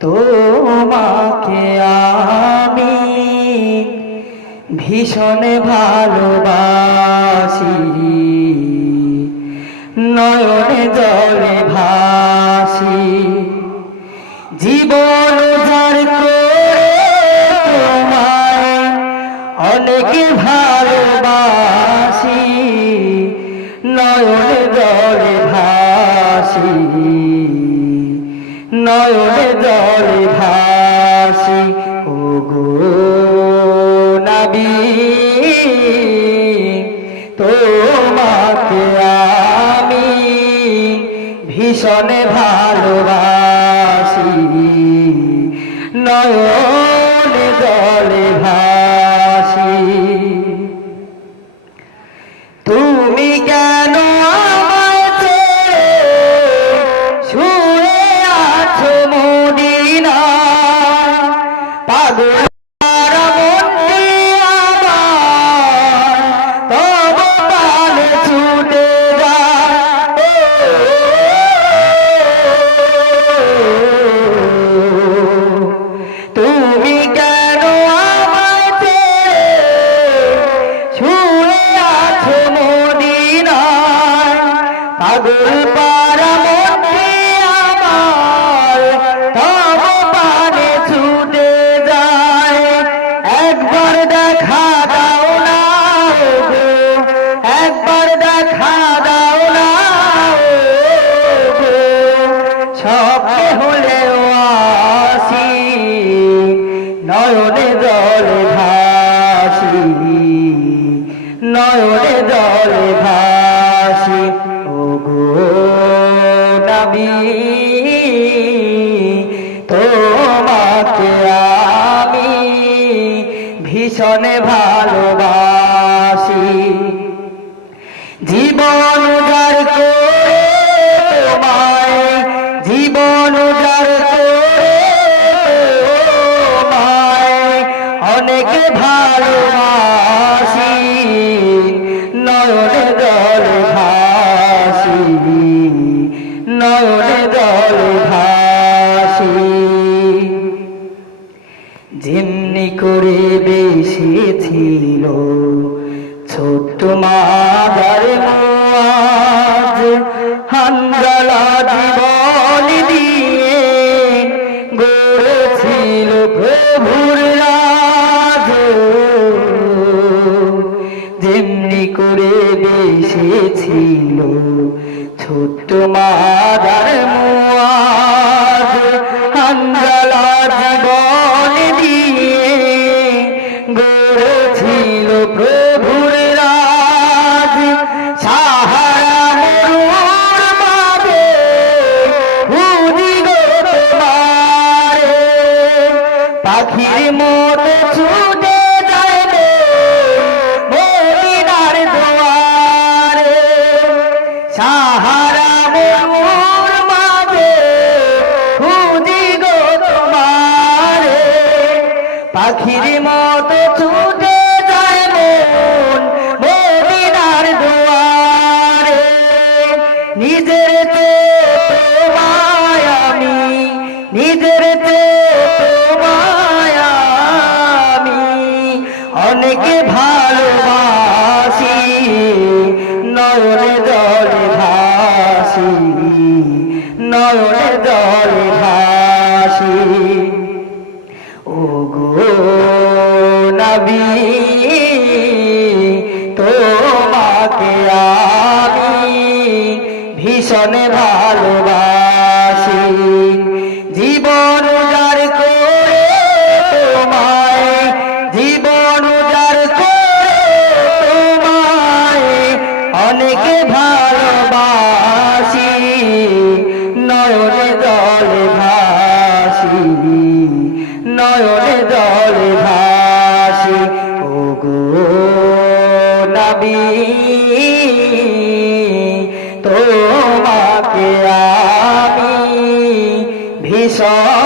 তোমাকে আমি ভীষণ ভালোবাসি, নয়নে জলে ভাসি, জীবন উজাড় করে তোমায় অনেক ভালোবাসি, নয়নে জলে ভাসি, নয়নে জলে ভাসি। ওগো নবী তোমাকে আমি ভীষণ ভালোবাসি, নয়নে জলে ভাসি। তুমি কেন আমায় ছেড়ে শুয়ে আছো মদিনায়, পাগল পাগল পারা মধ্যে আমার তব পানে ছুটে যায়, একবার দেখা দাও না গো, একবার দেখা দাও না গো, স্বপ্নে হলেও আসি, নয়নে জলে ভাসি, নয়নে জলে ভাসি। ওগো নবী তোমাকে আমি ভীষণ ভালোবাসি, জীবন উজাড় করে তোমায়, জীবন উজাড় করে তোমায় অনেক ভালোবাসি, নয়নে জলে ভাসি, নয়নে জলে ভাসি। যেমনি করে বেসেছিল ছোট্ট মাদার মুআজ, হানজালা জীবন দিয়ে গড়েছিল প্রভুর রাজ, যেমনি করে বেসেছিল ছোট্ট মাদার মুআজ, হানজালা জীবন দিয়ে গড়েছিল প্রভুর রাজ, সাহারা মরুর মাঝে খুঁজি গো তোমারে, পাখির মতো ছুটে যায় মদিনার দুয়ারে, সাহারা মরুর মাঝে খুঁজি গো তোমারে, পাখির মতো ছুটে যায় মন মদিনার দুয়ারে, নিজের তোমায় আমি, নিজের তোমায় আমি অনেক ভালোবাসি, নয়নে জলে ভাসি, নয়নে জলে ভাসি। ওগো নবী তোমাকে আমি ভীষণ ভালোবাসি, জীবন উজাড় করে তোমায়, জীবন উজাড় করে তোমায় অনেক ভালোবাসি, নয়নে জলে ভাসি, নয়নে জলে ভাসি। ওগো নবী তোমাকে আমি ভীষণ